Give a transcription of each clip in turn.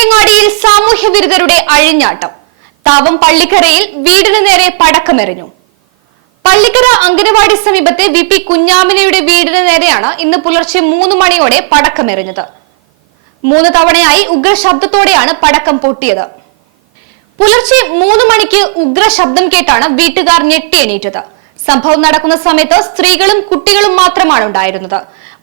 പഴയങ്ങാടിയിൽ സാമൂഹ്യ വിരുദ്ധരുടെ അഴിഞ്ഞാട്ടം. താവം പള്ളിക്കരയിൽ വീടിന് നേരെ പടക്കമെറിഞ്ഞു. പള്ളിക്കര അംഗനവാടി സമീപത്തെ വി പി കുഞ്ഞാമിനയുടെ വീടിന് നേരെയാണ് ഇന്ന് പുലർച്ചെ മൂന്ന് മണിയോടെ പടക്കമെറിഞ്ഞത്. മൂന്ന് തവണയായി ഉഗ്രശബ്ദത്തോടെയാണ് പടക്കം പൊട്ടിയത്. പുലർച്ചെ മൂന്ന് മണിക്ക് ഉഗ്രശബ്ദം കേട്ടാണ് വീട്ടുകാർ ഞെട്ടിയെണീറ്റത്. സംഭവം നടക്കുന്ന സമയത്ത് സ്ത്രീകളും കുട്ടികളും മാത്രമാണ് ഉണ്ടായിരുന്നത്.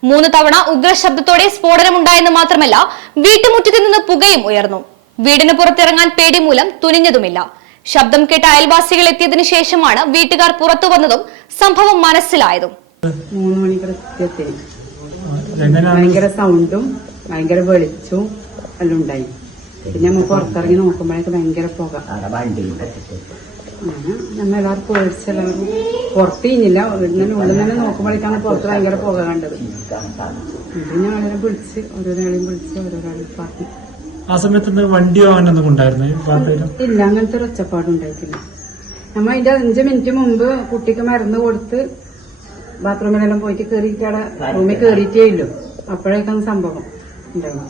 മൂന്ന് തവണ ഉഗ്രശബ്ദത്തോടെ സ്ഫോടനമുണ്ടായെന്ന് മാത്രമല്ല വീട്ടുമുറ്റത്ത് നിന്ന് പുകയും ഉയർന്നു. വീടിന് പുറത്തിറങ്ങാൻ പേടി മൂലം തുനിഞ്ഞതുമില്ല. ശബ്ദം കേട്ട അയൽവാസികൾ എത്തിയതിനു ശേഷമാണ് വീട്ടുകാർ പുറത്തു വന്നതും സംഭവം മനസ്സിലായതും. മൂന്ന് ഭയങ്കര സൗണ്ടും ഭയങ്കര വെളിച്ചവും എല്ലാം ഉണ്ടായി. പിന്നെ നമ്മൾ പുറത്തിറങ്ങി നോക്കുമ്പോഴേക്ക് ഭയങ്കര പുക. അങ്ങനെ നമ്മ എല്ലാവരും പേടിച്ചെല്ലാവരും പുറത്ത് കഴിഞ്ഞില്ല വീടിന് ഉള്ളിൽ തന്നെ നോക്കുമ്പോഴേക്കാണ് പുറത്ത് ഭയങ്കര പുക കണ്ടത്. പിന്നെ ആളെ വിളിച്ച് ഓരോരാളെയും വിളിച്ച് ഓരോരാളെയും പാർട്ടി. ആ സമയത്ത് വണ്ടിയോ അങ്ങനെ ഉണ്ടായിരുന്നു ഇല്ല അങ്ങനത്തെ ഒരു ഒച്ചപ്പാടുണ്ടായിട്ടില്ല നമ്മ അതിന്റെ അഞ്ച് മിനിറ്റ് മുമ്പ് കുട്ടിക്ക് മരുന്ന് കൊടുത്ത് ബാത്റൂമിലെല്ലാം പോയിട്ട് കയറിയിട്ട് അവിടെ റൂമിൽ കയറിയിട്ടേ ഇല്ലു. അപ്പോഴേക്കാണ് സംഭവം ഉണ്ടായത്.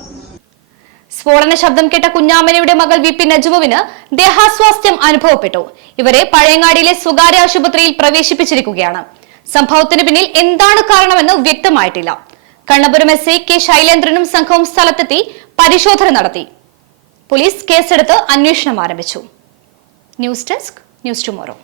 സ്ഫോടന ശബ്ദം കേട്ട കുഞ്ഞാമനയുടെ മകൾ വി പി നജുവിന് ദേഹാസ്വാസ്ഥ്യം അനുഭവപ്പെട്ടു. ഇവരെ പഴയങ്ങാടിയിലെ സ്വകാര്യ ആശുപത്രിയിൽ പ്രവേശിപ്പിച്ചിരിക്കുകയാണ്. സംഭവത്തിന് പിന്നിൽ എന്താണ് കാരണമെന്ന് വ്യക്തമായിട്ടില്ല. കണ്ണപുരം എസ് ഐ കെ ശൈലേന്ദ്രനും സംഘവും സ്ഥലത്തെത്തി പരിശോധന നടത്തി. പോലീസ് കേസെടുത്ത് അന്വേഷണം ആരംഭിച്ചു. News desk news tomorrow.